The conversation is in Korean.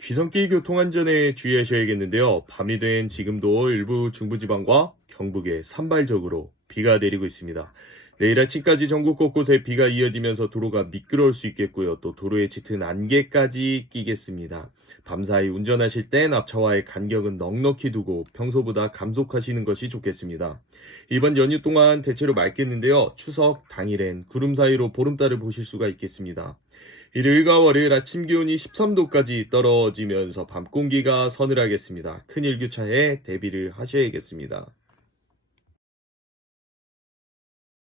귀성길 교통안전에 주의하셔야겠는데요. 밤이 된 지금도 일부 중부지방과 경북에 산발적으로 비가 내리고 있습니다. 내일 아침까지 전국 곳곳에 비가 이어지면서 도로가 미끄러울 수 있겠고요. 또 도로에 짙은 안개까지 끼겠습니다. 밤사이 운전하실 땐 앞차와의 간격은 넉넉히 두고 평소보다 감속하시는 것이 좋겠습니다. 이번 연휴 동안 대체로 맑겠는데요. 추석 당일엔 구름 사이로 보름달을 보실 수가 있겠습니다. 일요일과 월요일 아침 기온이 13도까지 떨어지면서 밤 공기가 서늘하겠습니다. 큰 일교차에 대비를 하셔야겠습니다.